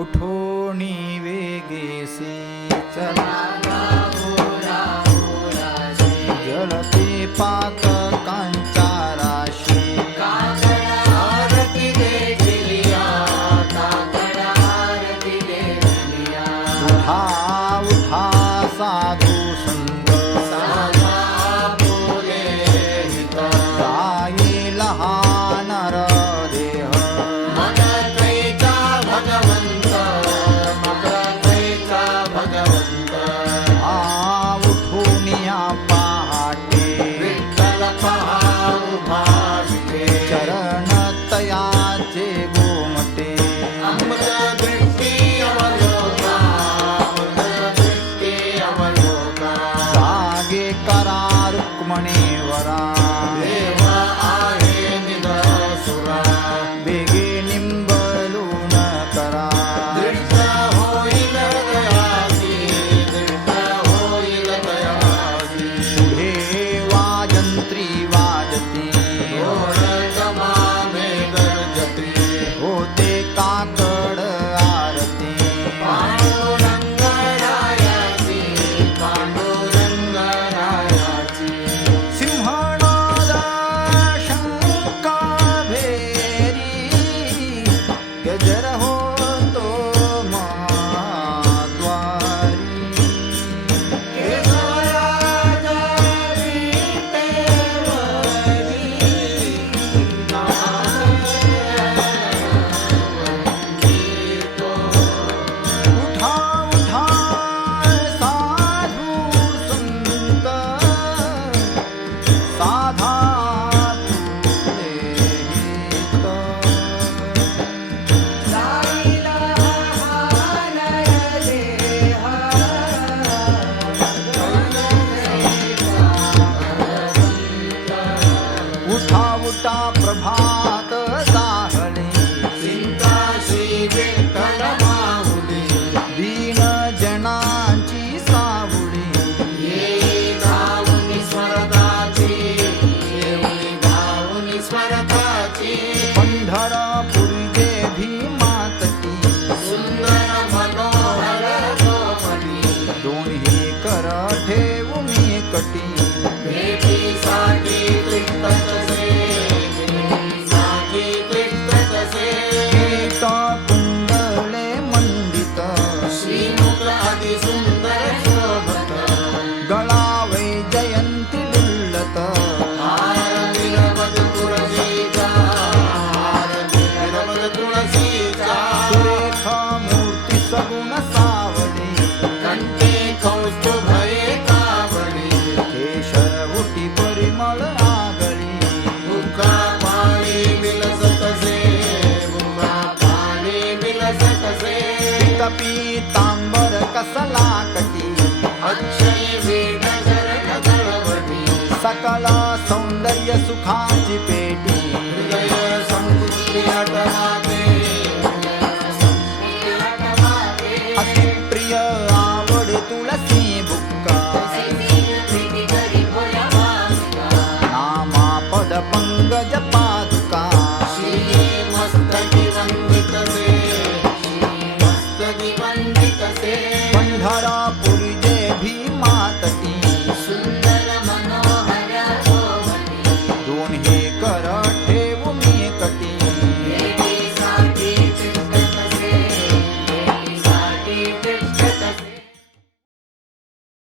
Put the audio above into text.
उठोनी वेगेसे जलते पातकांच्या राशी उठा उठा साधू संग जाई लहान देह उठून या पहाटे चरण तयाचे गोमटे जागे करा रुक्मणेवरा बेगे निंबलून करा पुढे वाजंत्री वाजती होते काकड आरती सिंहनाद शंका भेरी गजर होतो उठा उठा साधू संत साधा तुले हित उठा उठा प्रभात जाहले दीन जनांची सावळी पंढरपूरचे भीमातटी दोन्ही कर ठेवून कटी कीट कुंडले मंडित गळा वैजयंती दुल्लत सुरेख मूर्ती सगुण सावली केशर उटी परिमळ आगळी पीतांबर कसला कटी सकल सौंदर्य सुखाची पेटी अतिप्रिय आवड तुळसी बुक्का नामा पद पंकज पादुका